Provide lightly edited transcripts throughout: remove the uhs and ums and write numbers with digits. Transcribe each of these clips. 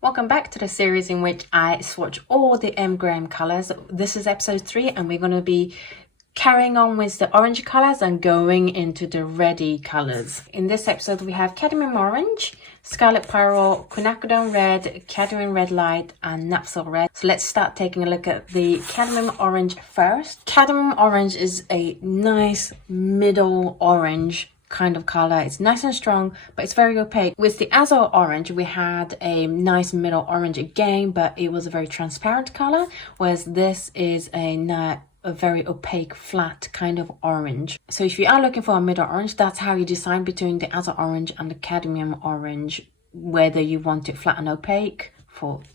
Welcome back to the series in which I swatch all the M-Gram colors. This is episode 3 and we're going to be carrying on with the orange colors and going into the reddy colors. In this episode we have Cadmium Orange, Scarlet Pyrrole, Quinacridone Red, Cadmium Red Light and Napthol Red. So let's start taking a look at the Cadmium Orange first. Cadmium Orange is a nice middle orange kind of color. It's nice and strong, but it's very opaque. With the Azure Orange, we had a nice middle orange again, but it was a very transparent color, whereas this is a very opaque, flat kind of orange. So if you are looking for a middle orange, that's how you decide between the Azure Orange and the Cadmium Orange, whether you want it flat and opaque.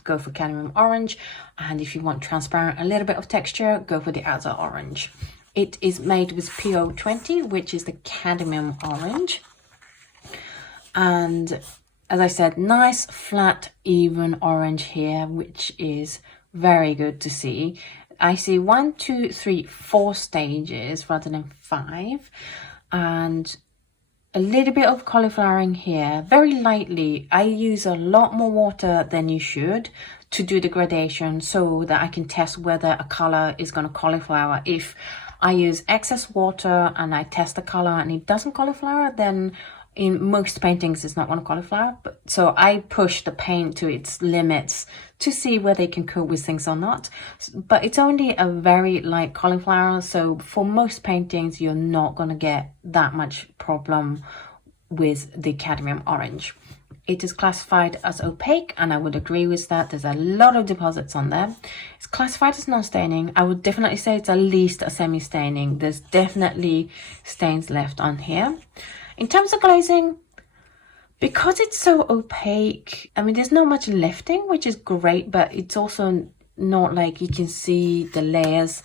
Go for Cadmium Orange, and if you want transparent, a little bit of texture, go for the Azure Orange. It is made with PO20, which is the Cadmium Orange. And as I said, nice, flat, even orange here, which is very good to see. I see 1, 2, 3, 4 stages rather than 5. And a little bit of cauliflowering here, very lightly. I use a lot more water than you should to do the gradation so that I can test whether a color is going to cauliflower. If I use excess water and I test the color and it doesn't cauliflower, then in most paintings it's not going to cauliflower. So I push the paint to its limits to see whether it can cope with things or not. But it's only a very light cauliflower, so for most paintings you're not going to get that much problem with the Cadmium Orange. It is classified as opaque, and I would agree with that. There's a lot of deposits on there. It's classified as non-staining. I would definitely say it's at least a semi-staining. There's definitely stains left on here. In terms of glazing, because it's so opaque, I mean, there's not much lifting, which is great, but it's also not like you can see the layers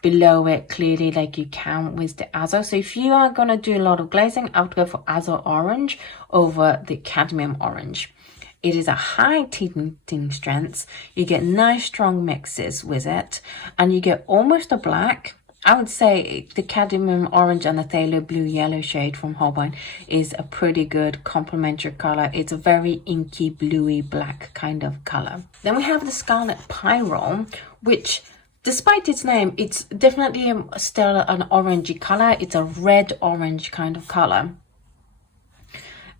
below it clearly like you can with the Azure. So if you are going to do a lot of glazing, I would go for Azure Orange over the Cadmium Orange. It is a high tinting strength. You get nice strong mixes with it, and you get almost a black. I would say the Cadmium Orange and the Phthalo Blue Yellow shade from Holbein is a pretty good complementary color. It's a very inky, bluey black kind of color. Then we have the Scarlet Pyrom, which, despite its name, it's definitely still an orangey color. It's a red-orange kind of color.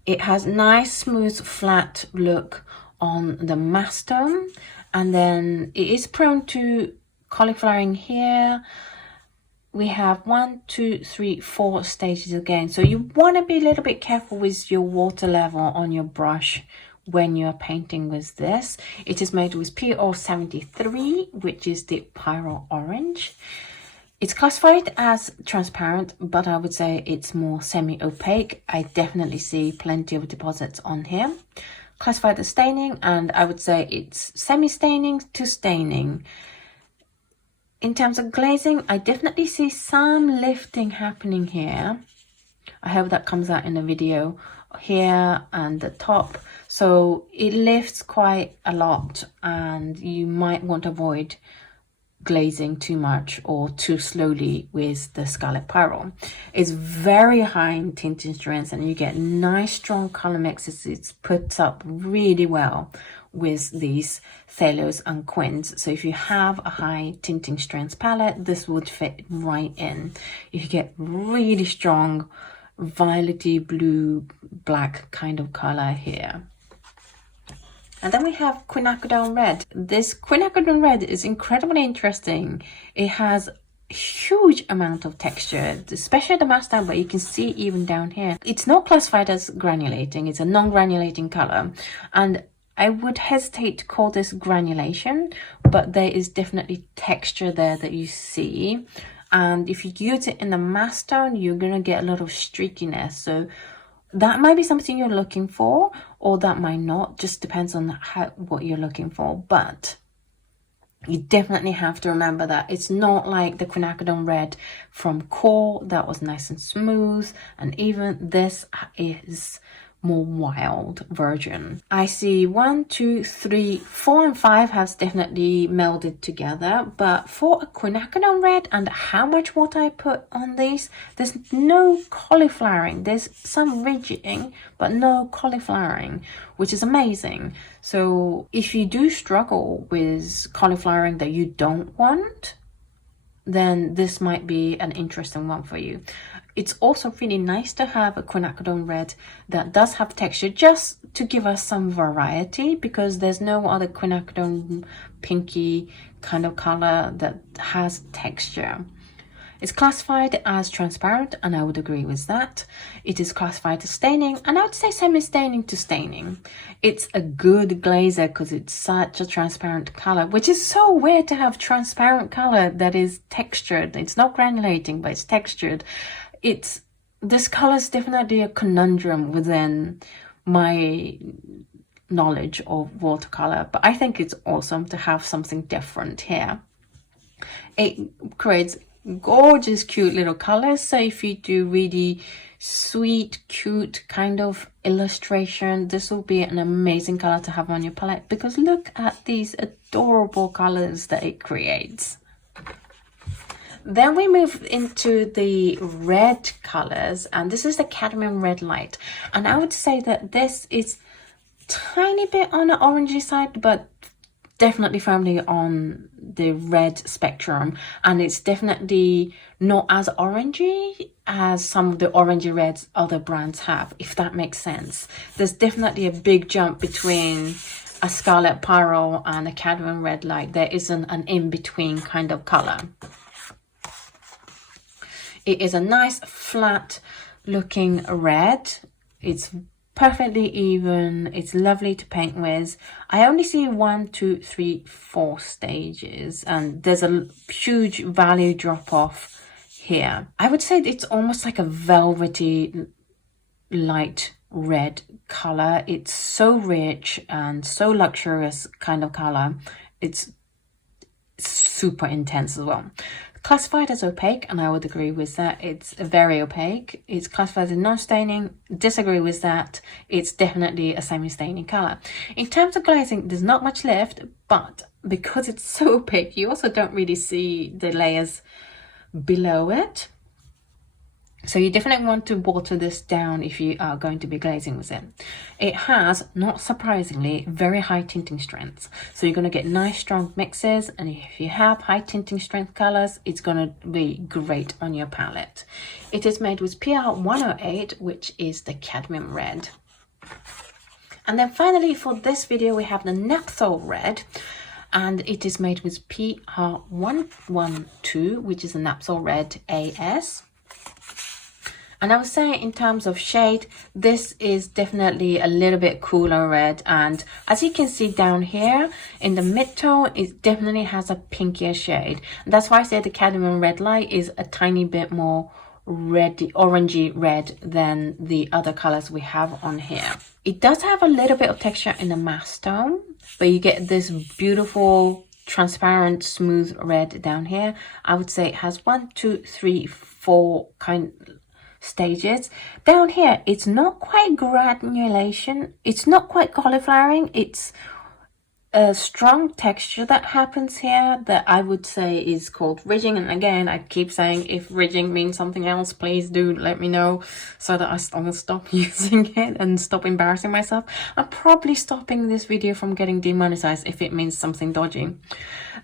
It has nice, smooth, flat look on the mass tone, and then it is prone to cauliflowering here. We have 1, 2, 3, 4 stages again. So you want to be a little bit careful with your water level on your brush when you're painting with this. It is made with Pyrrol 73, which is the Pyrrol Orange. It's classified as transparent, but I would say it's more semi-opaque. I definitely see plenty of deposits on here. Classified as staining, and I would say it's semi-staining to staining. In terms of glazing, I definitely see some lifting happening here. I hope that comes out in the video here and the top. So it lifts quite a lot, and you might want to avoid glazing too much or too slowly with the Scarlet Pyrrole. It's very high in tinting strength, and you get nice strong color mixes. It puts up really well with these Phthalos and Quins. So if you have a high tinting strength palette, this would fit right in. You get really strong violety blue black kind of color here. And then we have Quinacridone Red. This Quinacridone Red is incredibly interesting. It has a huge amount of texture, especially the mass down, but you can see even down here. It's not classified as granulating. It's a non-granulating color, and I would hesitate to call this granulation, but there is definitely texture there that you see. And if you use it in the mass tone, you're going to get a lot of streakiness. So that might be something you're looking for, or that might not. Just depends on what you're looking for. But you definitely have to remember that it's not like the Quinacridone Red from Core that was nice and smooth. And even this is more wild version. I see 1, 2, 3, 4 and 5 has definitely melded together, but for a Quinacridone Red and how much water I put on these, there's no cauliflowering. There's some ridging, but no cauliflowering, which is amazing. So if you do struggle with cauliflowering that you don't want, then this might be an interesting one for you. It's also really nice to have a Quinacridone Red that does have texture, just to give us some variety, because there's no other Quinacridone pinky kind of color that has texture. It's classified as transparent, and I would agree with that. It is classified as staining, and I would say semi-staining to staining. It's a good glazer because it's such a transparent color, which is so weird to have transparent color that is textured. It's not granulating, but it's textured. This color is definitely a conundrum within my knowledge of watercolor, but I think it's awesome to have something different here. It creates gorgeous cute little colors, so if you do really sweet cute kind of illustration, this will be an amazing color to have on your palette, because look at these adorable colors that it creates. Then we move into the red colors, and this is the Cadmium Red Light, and I would say that this is tiny bit on the orangey side, but definitely firmly on the red spectrum, and it's definitely not as orangey as some of the orangey reds other brands have, if that makes sense. There's definitely a big jump between a Scarlet Pyrrole and a Cadmium Red Light. There isn't an in-between kind of color. It is a nice flat looking red. It's perfectly even. It's lovely to paint with. I only see 1, 2, 3, 4 stages, and there's a huge value drop off here. I would say it's almost like a velvety light red color. It's so rich and so luxurious kind of color. It's super intense as well. Classified as opaque, and I would agree with that. It's very opaque. It's classified as non-staining. Disagree with that. It's definitely a semi-staining color. In terms of glazing, there's not much left, but because it's so opaque, you also don't really see the layers below it. So you definitely want to water this down if you are going to be glazing with it. It has, not surprisingly, very high tinting strengths. So you're going to get nice strong mixes, and if you have high tinting strength colors, it's going to be great on your palette. It is made with PR 108, which is the Cadmium Red. And then finally for this video we have the Napthol Red, and it is made with PR 112, which is a Napthol Red AS. And I would say in terms of shade, this is definitely a little bit cooler red. And as you can see down here in the mid-tone, it definitely has a pinkier shade. And that's why I say the Cadmium Red Light is a tiny bit more orangey red than the other colors we have on here. It does have a little bit of texture in the mass tone, but you get this beautiful transparent smooth red down here. I would say it has 1, 2, 3, 4 stages. Down here, it's not quite granulation, it's not quite cauliflowering, it's a strong texture that happens here that I would say is called ridging. And again, I keep saying, if ridging means something else, please do let me know so that I will stop using it and stop embarrassing myself. I'm probably stopping this video from getting demonetized if it means something dodgy.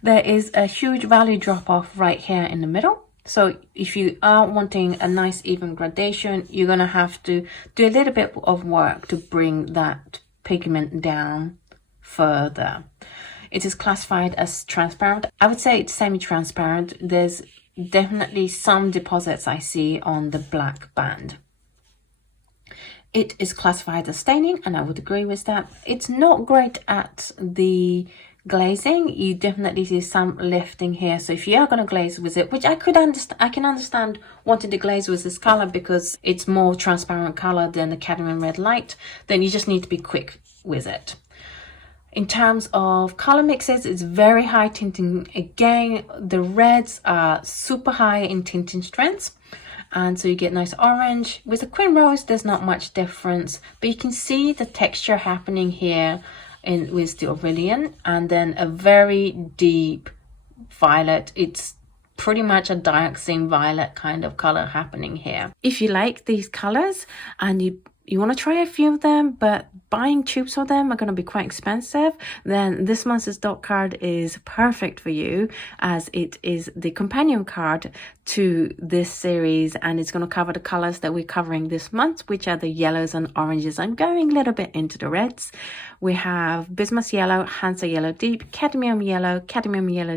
There is a huge value drop off right here in the middle. So if you are wanting a nice even gradation, you're going to have to do a little bit of work to bring that pigment down further. It is classified as transparent. I would say it's semi-transparent. There's definitely some deposits I see on the black band. It is classified as staining, and I would agree with that. It's not great at the glazing. You definitely see some lifting here, so if you are going to glaze with it, which I can understand wanting to glaze with this color because it's more transparent color than the Cadmium Red Light, then you just need to be quick with it. In terms of color mixes, it's very high tinting. Again, the reds are super high in tinting strengths, and so you get nice orange. With the Queen Rose, there's not much difference, but you can see the texture happening here with the Aurelian, and then a very deep violet. It's pretty much a dioxin violet kind of color happening here. If you like these colors and you want to try a few of them, but buying tubes of them are going to be quite expensive, then this month's dot card is perfect for you, as it is the companion card to this series, and it's going to cover the colors that we're covering this month, which are the yellows and oranges. I'm going a little bit into the reds. We have Bismuth Yellow, Hansa Yellow Deep, Cadmium Yellow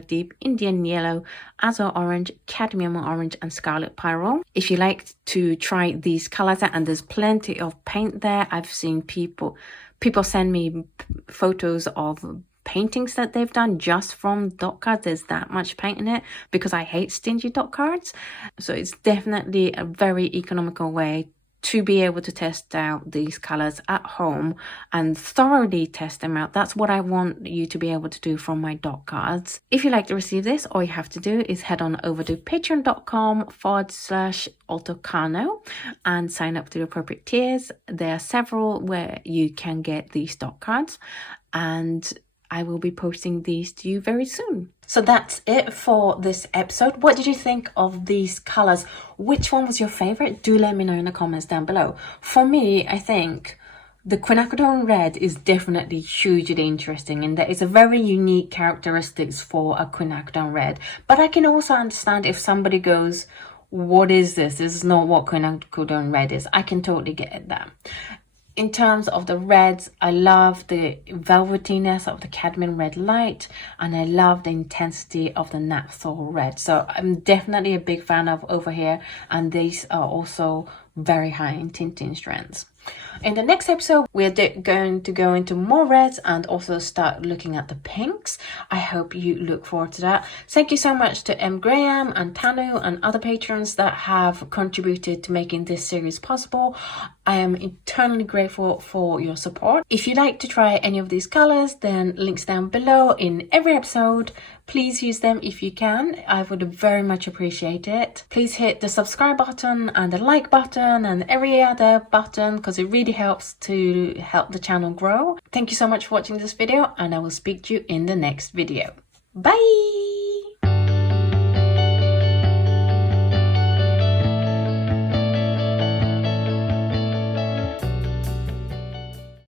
Deep, Indian Yellow, Azo Orange, Cadmium Orange, and Scarlet Pyrrole. If you like to try these colors out, and there's plenty of paint there. I've seen people send me photos of paintings that they've done just from dot cards. There's that much paint in it, because I hate stingy dot cards. So it's definitely a very economical way to be able to test out these colors at home and thoroughly test them out. That's what I want you to be able to do from my dot cards. If you'd like to receive this, all you have to do is head on over to patreon.com/Oto Kano and sign up to the appropriate tiers. There are several where you can get these dot cards, and I will be posting these to you very soon. So that's it for this episode. What did you think of these colors? Which one was your favorite? Do let me know in the comments down below. For me, I think the Quinacridone Red is definitely hugely interesting, and there is a very unique characteristics for a Quinacridone Red. But I can also understand if somebody goes, what is this? This is not what Quinacridone Red is. I can totally get that. In terms of the reds, I love the velvetiness of the Cadmium Red Light, and I love the intensity of the Naphthol Red. So I'm definitely a big fan of over here, and these are also very high in tinting strengths. In the next episode, we're going to go into more reds and also start looking at the pinks. I hope you look forward to that. Thank you so much to M. Graham and Tanu and other patrons that have contributed to making this series possible. I am eternally grateful for your support. If you'd like to try any of these colors, then links down below in every episode. Please use them if you can. I would very much appreciate it. Please hit the subscribe button and the like button and every other button, because it really helps to help the channel grow. Thank you so much for watching this video, and I will speak to you in the next video. Bye!